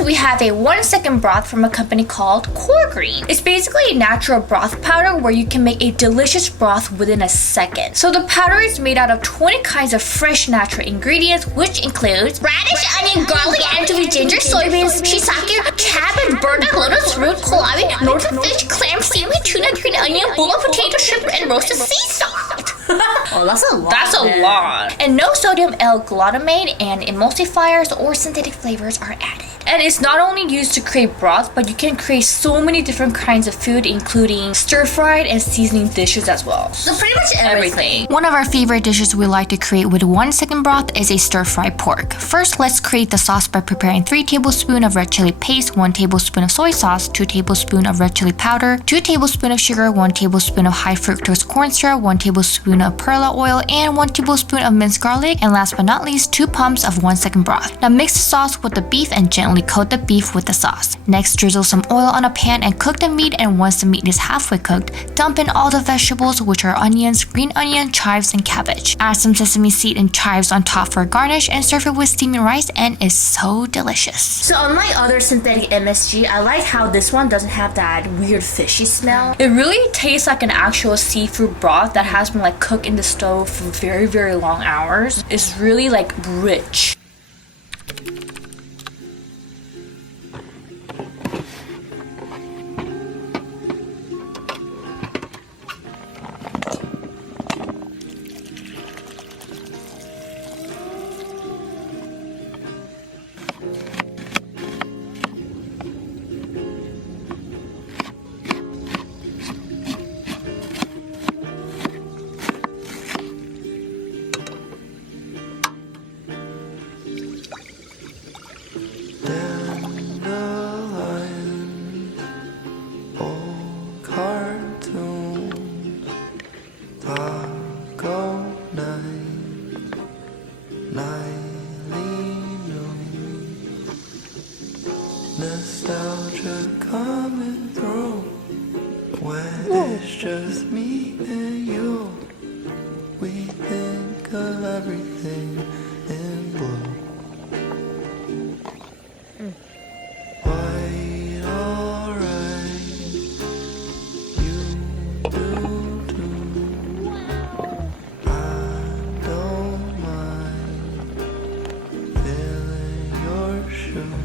First, we have a 1 second broth from a company called Core Green. It's basically a natural broth powder where you can make a delicious broth within a second. So the powder is made out of 20 kinds of fresh natural ingredients, which includes radish, onion, garlic, anchovy, ginger, soybeans, shiitake, cabbage, burdock, lotus root, colabi, northern fish, clams, seaweed, tuna, green onion, bullock, potato, shrimp, and roasted sea salt. Oh, that's a lot. That's a lot. And no sodium L-glutamate and emulsifiers or synthetic flavors are added. And it's not only used to create broth, but you can create so many different kinds of food, including stir-fried and seasoning dishes as well. So pretty much everything. One of our favorite dishes we like to create with 1 second broth is a stir-fried pork. First, let's create the sauce by preparing 3 tablespoons of red chili paste, 1 tablespoon of soy sauce, 2 tablespoons of red chili powder, 2 tablespoons of sugar, 1 tablespoon of high fructose corn syrup, 1 tablespoon of perla oil, and 1 tablespoon of minced garlic, and last but not least, 2 pumps of 1 second broth. Now mix the sauce with the beef and gently coat the beef with the sauce. Next, drizzle some oil on a pan and cook the meat, and once the meat is halfway cooked, dump in all the vegetables, which are onions, green onion, chives, and cabbage. Add some sesame seed and chives on top for a garnish and serve it with steaming rice, and it's so delicious. So unlike other synthetic MSG, I like how this one doesn't have that weird fishy smell. It really tastes like an actual seafood broth that has been like cooked in the stove for very, very long hours. It's really like rich. Nostalgia coming through when it's just me and you. We think of everything in blue. Quite alright. You do too. I don't mind feeling your shoes.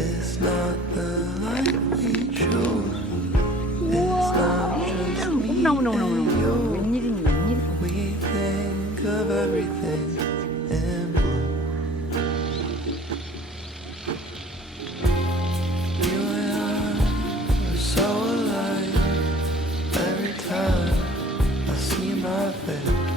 It's not the life we choose. It's not just me and you. We think of everything in blue. You and I are so alive. Every time I see my face,